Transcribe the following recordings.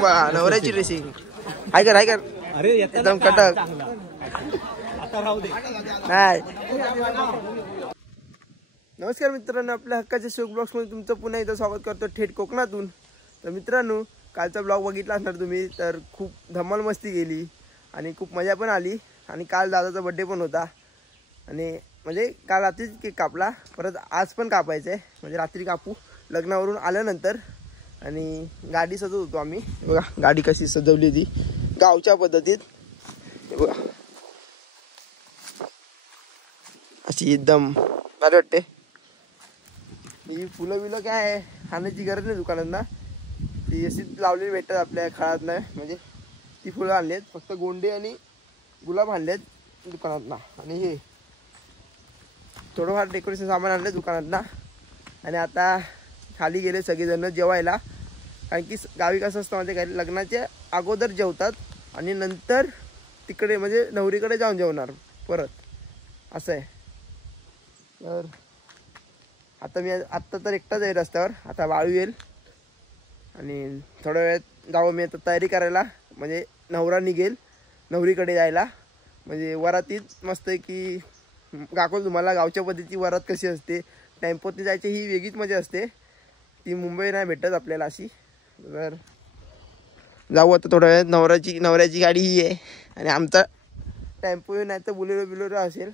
बघा नवऱ्याची ड्रेसिंग आहे कर अरे एकदम कटक नाही. नमस्कार मित्रांनो, आपल्या हक्काच्या शोक ब्लॉग्स मध्ये तुमचं पुन्हा एकदा स्वागत करतो थेट कोकणातून. तर मित्रांनो, कालचा ब्लॉग बघितला असणार तुम्ही, तर खूप धमाल मस्ती गेली आणि खूप मजा पण आली. आणि काल दादाचा बड्डे पण होता आणि म्हणजे काल रात्रीच केक कापला, परत आज पण कापायचं आहे, म्हणजे रात्री कापू लग्नावरून आल्यानंतर. आणि गाडी सजवत होतो आम्ही. बघा गाडी कशी सजवली होती गावच्या पद्धतीत. बघा अशी एकदम भारी वाटते. ही फुलं बिलं काय आहे आणायची गरज नाही दुकानांना, ती अशीच लावलेली भेटतात आपल्या खळात. नाही म्हणजे ती फुलं आणलेत, फक्त गोंडे आणि गुलाब आणलेत दुकानातनं. आणि हे थोडंफार डेकोरेशन सामान आणलं दुकानातनं. आणि आता खाली गेले सगळेजण जेवायला, कारण की गावी कसं असतं म्हणजे काही लग्नाच्या अगोदर जेवतात आणि नंतर तिकडे म्हणजे नवरीकडे जाऊन जेवणार परत, असं आहे. तर आता मी आत्ता तर एकटाच आहे रस्त्यावर, आता वाळू येईल आणि थोड्या वेळात जावं मी आता तयारी करायला. म्हणजे नवरा निघेल नवरीकडे जायला, म्हणजे वरातीत मस्त आहे की दाखवतो तुम्हाला गावच्या पद्धतीची वरात कशी असते. टेम्पोतनी जायची ही वेगळीच मजा असते, ती मुंबई नाही भेटत आपल्याला अशी. तर जाऊ आता थोड्या वेळात. नवऱ्याची गाडी ही आहे आणि आमचा टेम्पो नाही तर बुलेरो असेल.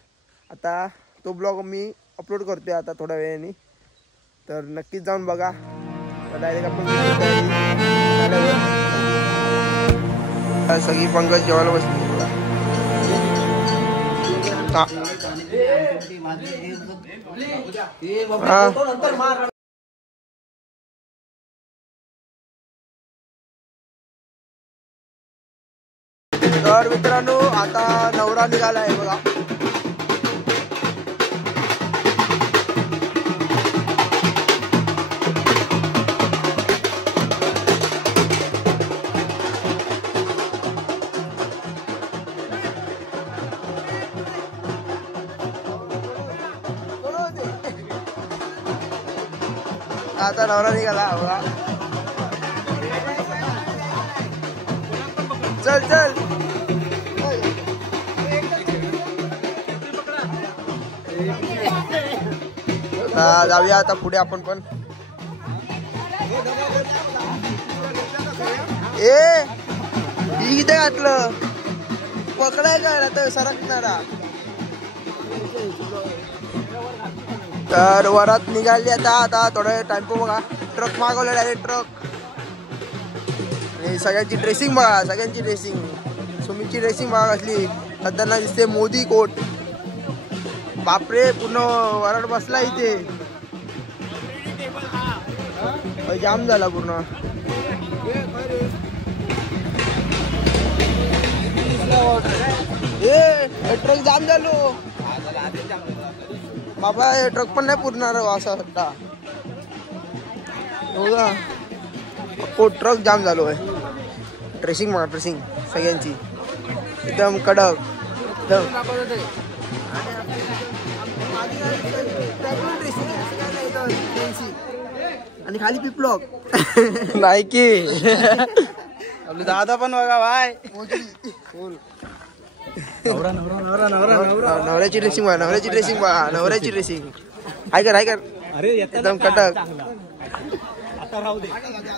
आता तो ब्लॉग मी अपलोड करतोय आता थोड्या वेळाने, तर नक्कीच जाऊन बघा. तर डायरेक्ट आपण सगळी पंगत जेवायला बसली. तर मित्रांनो, आता नवरा निघाला आहे बघा. आता नवरा निघाला बघा. चल चल जाऊया आता पुढे आपण पण. इथे घातलं पकडाय काय तर सरकणारा. तर वरात निघाली आता थोडं टेम्पो बघा, ट्रक मागवलं डायरेक्ट ट्रक. आणि सगळ्यांची ड्रेसिंग बघा, सगळ्यांची ड्रेसिंग. सुमीची ड्रेसिंग बघा कसली खतरनाक दिसते, मोदी कोट. बापरे, पूर्ण वराड बसला इथे, जाम झाला पूर्ण. ट्रक जाम झालो बाबा, ट्रक पण नाही पुरणार असं सध्या. ट्रक जाम झालो आहे. ड्रेसिंग बघा, ड्रेसिंग सगळ्यांची एकदम कडक एकदम. आणि खाली पिपलॉक नाही की आपले दादा पण बघा भाई. नवऱ्याची ड्रेसिंग बघा, नवऱ्याची ड्रेसिंग बघा, नवऱ्याची ड्रेसिंग आहे कर एकदम कटक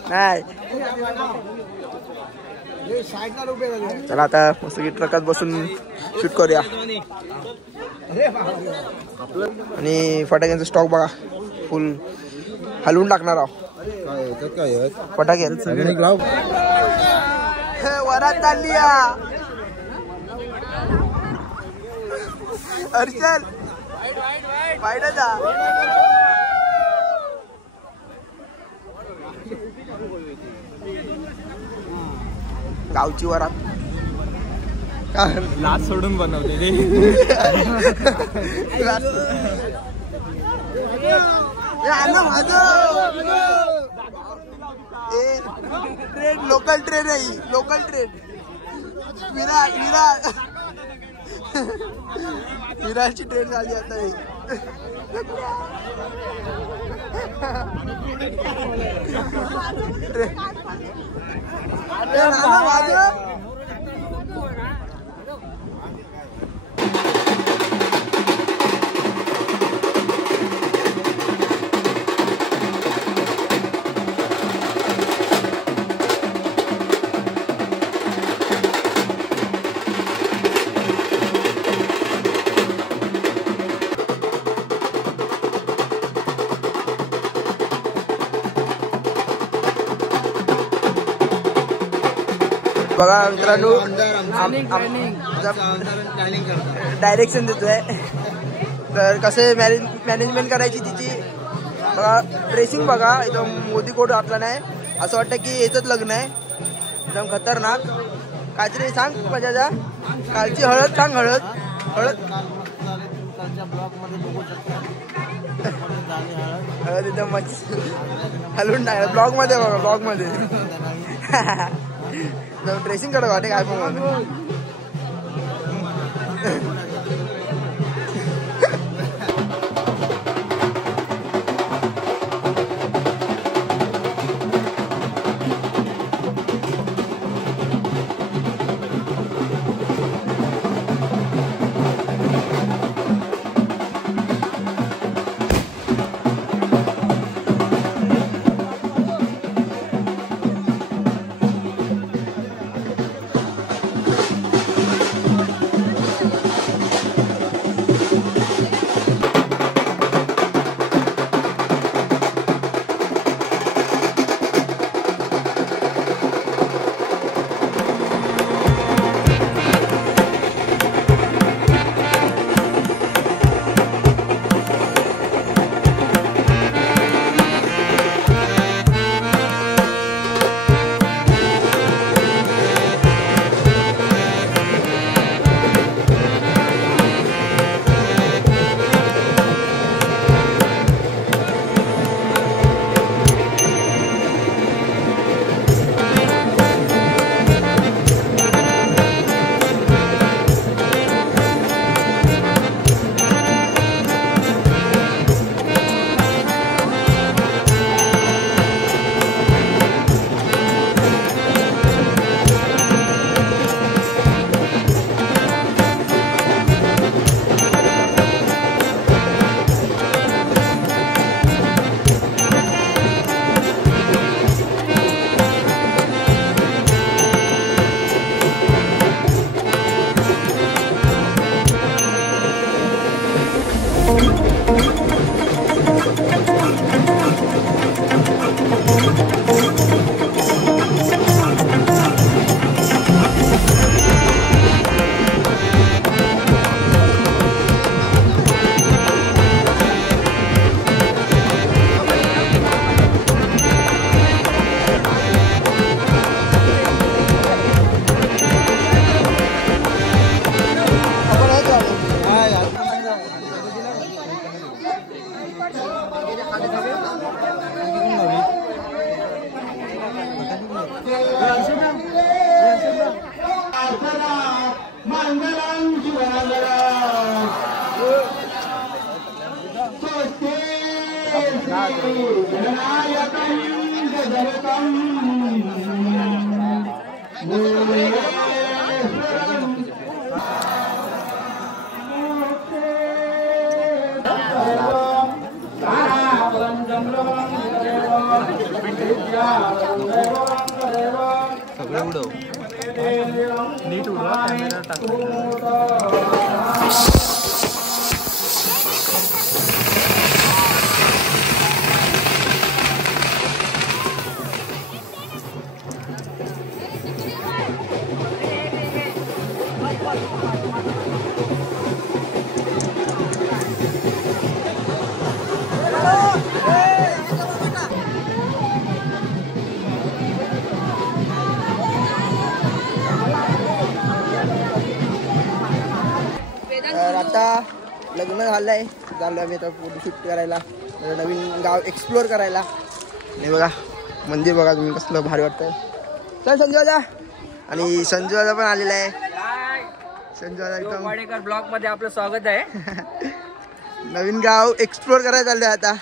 नाही. चला आता मस्त ट्रकात बसून शूट करूया. आणि फटाक्यांचा स्टॉक बघा फुल हलवून टाकणार आहोत फटाके. वरात चालली अर्चल बाहेर जा. गावची वरात लाच सोडून बनवते रे. ट्रेन लोकल ट्रेन आहे, लोकल ट्रेन. विराटची ट्रेन झाली आता. बघा मित्रांनो डायरेक्शन देतोय तर कसे मॅनेजमेंट करायची तिची बघा. ड्रेसिंग बघा एकदम मोदी कोट घातला नाही असं वाटतं की याचंच लग्न आहे. एकदम खतरनाक. काहीतरी सांग मजाचा. कालची हळद सांग. हळद हळद एकदम मस्त हलवून नाही ब्लॉग मध्ये बघा. ब्लॉग मध्ये ड्रेसिंग करा वाटे काय पण सगळे उडव नीट उडवा कॅमेरा टाकतो. आता लग्न झालंय, चाललो आम्ही आता फोटोशूट करायला, नवीन गाव एक्सप्लोर करायला. हे बघा मंदिर बघा तुम्ही कसलं भारी वाटतंय. चल संजू दादा. आणि संजू दादा पण आलेला आहे. संजू दादा एकदम वाडेकर ब्लॉग मध्ये आपलं स्वागत आहे. नवीन गाव एक्सप्लोर करायला चाललोय आता.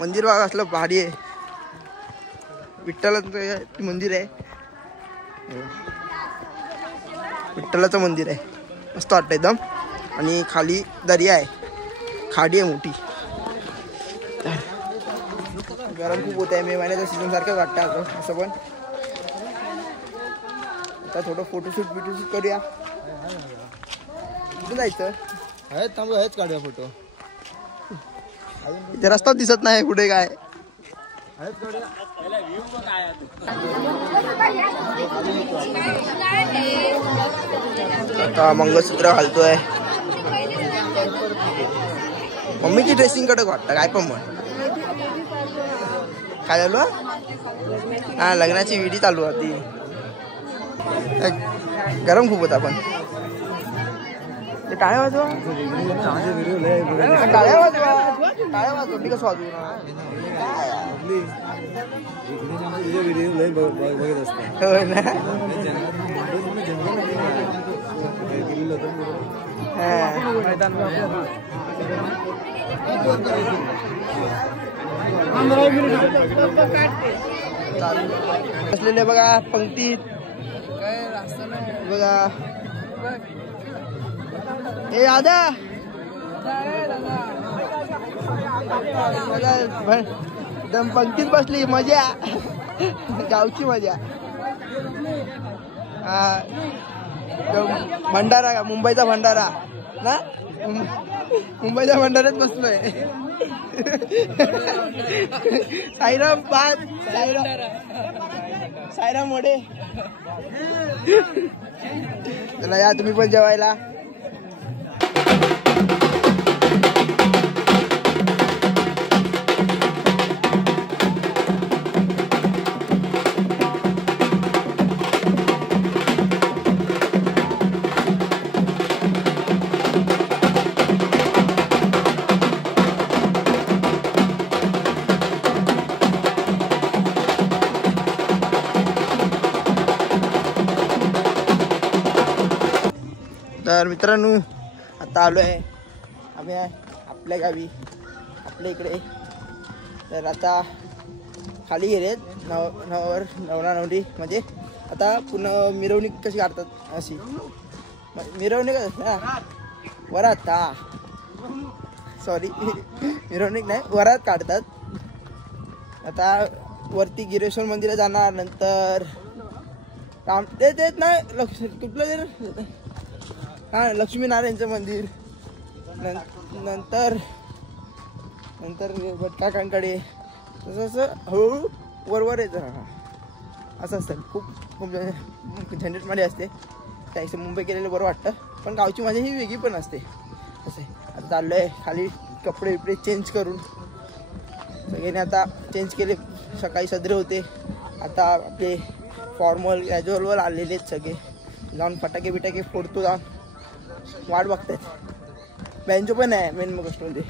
मंदिर बघा असलं भारी आहे. विठ्ठलाचं मंदिर आहे. विठ्ठलाचं मंदिर आहे. मस्त वाटतं एकदम. आणि खाली दर्या आहे. खाडी आहे मोठी. गरम खूप होत आहे. मे महिन्याचा सीझन सारखं वाटतं असं पण. आता थोडं फोटोशूट करूया. कुठे जायचं? आहेत थांबू आहेत काढूया फोटो. इथे रस्ता दिसत नाही कुठे काय. आता मंगळसूत्र घालतोय. मम्मीची ड्रेसिंग कडक वाटतं काय पण म्हण. काय झालं? हा लग्नाची विडी चालू होती. गरम खूप होता पण. टाळ्या वाजवा. टाळ्या वाजवा. टाळ्या वाजवा. मी कसं वाजवू ना. असलेले बघा पंक्तीत बघा. ए दादा एकदम पंक्तीत बसली. मजा गावची मजा. भंडारा का मुंबईचा भंडारा ना. मुंबईच्या भंडाऱ्यात बसलोय. साईराम पाच. साईराम मोडे. चला या तुम्ही पण जेवायला. तर मित्रांनो आता आलो आहे आम्ही आपल्या गावी आपल्या इकडे. तर आता खाली गेलेत नवरा नवरी. म्हणजे आता पुन्हा मिरवणूक कशी काढतात अशी मिरवणूक वरात. हा सॉरी मिरवणूक नाही वरात काढतात. आता वरती गिरेश्वर मंदिरात जाणार. नंतर राम ते देत नाही कुठलं हा लक्ष्मीनारायणचं मंदिर. नंतर नंतर भटकाकांकडे तसं असं हळूहळू वरवर येतं. असं असतं. खूप झंझटमध्ये असते. त्यापेक्षा मुंबई केलेलं बरं वाटतं. पण गावची मजा ही वेगळी पण असते. असं आहे. आता चाललो आहे खाली कपडे बिपडे चेंज करून. सगळ्यांनी आता चेंज केले. सकाळी सदरे होते. आता आपले फॉर्मल कॅज्युअलवर आलेले आहेत सगळे. जाऊन फटाके बिटाके फोडतो. जाऊन वाट बघतायत. बँजो पण आहे मेन गोष्ट म्हणजे.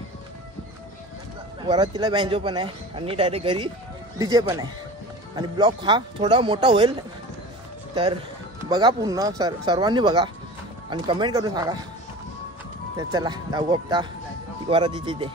वरातीला बँजो पण आहे. आणि डायरेक्ट घरी DJ पण आहे. आणि ब्लॉग हा थोडा मोठा होईल. तर बघा पूर्ण सर्वांनी बघा आणि कमेंट करून सांगा. तर चला जाऊ आपटा वरातीची इथे.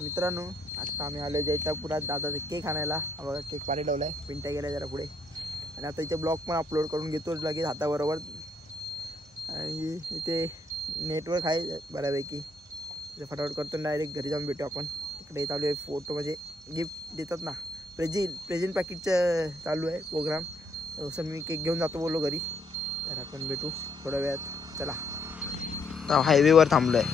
मित्रांनो आता आम्ही आलो जैतापुरात दादाचा केक आणायला. बघा केक पाणी लावलाय. पिंट्या गेल्या जरा पुढे. आणि आता इथे ब्लॉग पण अपलोड करून घेतो लगेच हाताबरोबर. आणि इथे नेटवर्क आहे बऱ्यापैकी. फटाफट करतो. डायरेक्ट घरी जाऊन भेटू आपण. इकडे चालू आहे फोटो म्हणजे गिफ्ट देतात ना. प्रेझेंट पॅकेटचं चालू आहे प्रोग्राम. तसं मी केक घेऊन जातो बोललो घरी. तर आपण भेटू थोड्या वेळात. चला आता हायवेवर थांबलो आहे.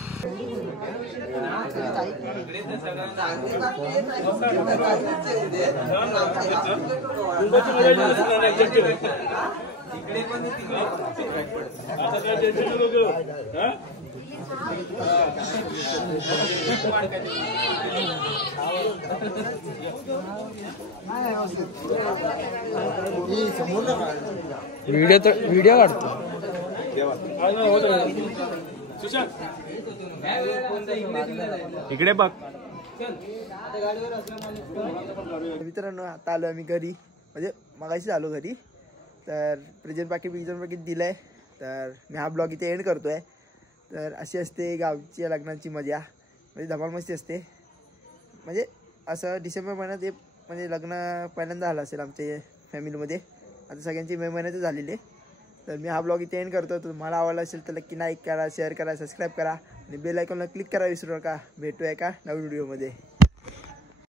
व्हिडिओ काढतो. इकडे बघ मित्रांनो, आता आलो आम्ही घरी, म्हणजे मगाशीच आलो घरी. तर प्रेझेंट पाकिट दिलंय. तर मी हा ब्लॉग इथे एंड करतोय. तर अशी असते गावच्या लग्नाची मजा, म्हणजे धमाल मस्ती असते. म्हणजे असं डिसेंबर महिन्यात म्हणजे लग्न पहिल्यांदा झालं असेल आमच्या फॅमिलीमध्ये. आता सगळ्यांची मे महिन्यात झालेली. तर मी हा ब्लॉग इथे एंड करतो. तर तुम्हाला आवडला असेल तर नक्की लाईक करा, शेअर करा, सबस्क्राईब करा आणि बेल आयकॉनला क्लिक करा विसरू नका. भेटूया एका नवीन व्हिडिओमध्ये.